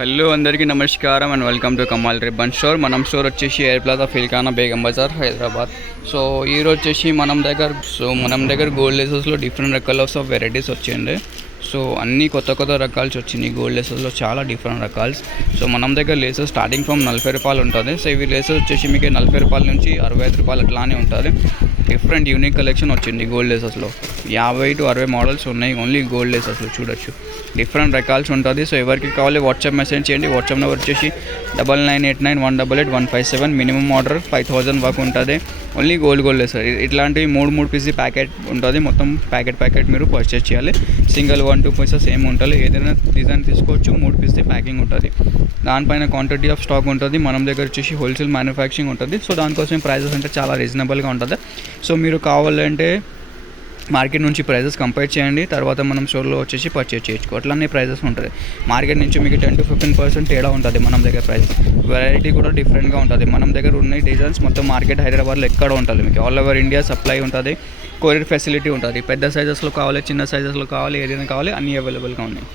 Hello అందరికీ నమస్కారం and welcome to Kamal ribbon store. మనం స్టోర్ వచ్చేసి air plaza Feelkhana Begum Bazar Hyderabad. So ఈరోజు వచ్చేసి మనం దగ్గర గోల్డ్ లేసెస్లో డిఫరెంట్ కలర్స్ ఆఫ్ వెరైటీస్ వచ్చింది. సో అన్నీ కొత్త రకాల్స్ వచ్చినాయి. గోల్డ్ లేసెస్లో చాలా డిఫరెంట్ రకాల్స్. సో మనం దగ్గర లేసెస్ స్టార్టింగ్ ఫ్రమ్ 40 రూపాయలు ఉంటుంది. సో ఇవి లేసెస్ వచ్చేసి మీకు 40 రూపాయల నుంచి 65 రూపాయలు అట్లానే ఉంటుంది. డిఫరెంట్ యూనిక్ కలెక్షన్ వచ్చింది గోల్డ్ లేసెస్లో. 50 to 60 మోడల్స్ ఉన్నాయి ఓన్లీ గోల్డ్ లేసెస్లో. చూడొచ్చు డిఫరెంట్ రకాల్స్ ఉంటుంది. సో ఎవరికి కావాలి వాట్సాప్ మెసేజ్ చేయండి. వాట్సాప్ నెంబర్ వచ్చేసి 9989188157. మినిమం ఆర్డర్ 5000 వరకు ఉంటుంది. Only gold laces. ఇట్లాంటివి 3 పీసీ ప్యాకెట్ ఉంటుంది. మొత్తం ప్యాకెట్ మీరు పర్చేస్ చేయాలి. సింగిల్ 1-2 పీసెస్ ఏమి ఉంటుంది. ఏదైనా డిజైన్ తీసుకోవచ్చు. 3 పీసీ ప్యాకింగ్ ఉంటుంది. దానిపైన క్వాంటిటీ ఆఫ్ స్టాక్ ఉంటుంది. మనం దగ్గర వచ్చేసి హోల్సేల్ మ్యానుఫ్యాక్చరింగ్ ఉంటుంది. సో దానికోసం ప్రైజెస్ అంటే చాలా రీజనబుల్గా ఉంటుంది. సో మీరు కావాలంటే మార్కెట్ నుంచి ప్రైజెస్ కంపేర్ చేయండి. తర్వాత మనం స్టోర్లో వచ్చేసి పర్చేజ్ చేయొచ్చు. అట్లానే ప్రైజెస్ ఉంటుంది. మార్కెట్ నుంచి మీకు 10 to 15% తేడా ఉంటుంది. మనం దగ్గర ప్రైస్ వెరైటీ కూడా డిఫరెంట్గా ఉంటుంది. మనం దగ్గర ఉన్న డిజైన్స్ మొత్తం మార్కెట్ హైదరాబాద్లో ఎక్కడ ఉంటుంది. మీకు ఆల్ ఓవర్ ఇండియా సప్లై ఉంటుంది. కొరియర్ ఫెసిలిటీ ఉంటుంది. పెద్ద సైజెస్లో కావాలి, చిన్న సైజెస్లో కావాలి, ఏదైనా కావాలి అన్నీ అవైలబుల్గా ఉన్నాయి.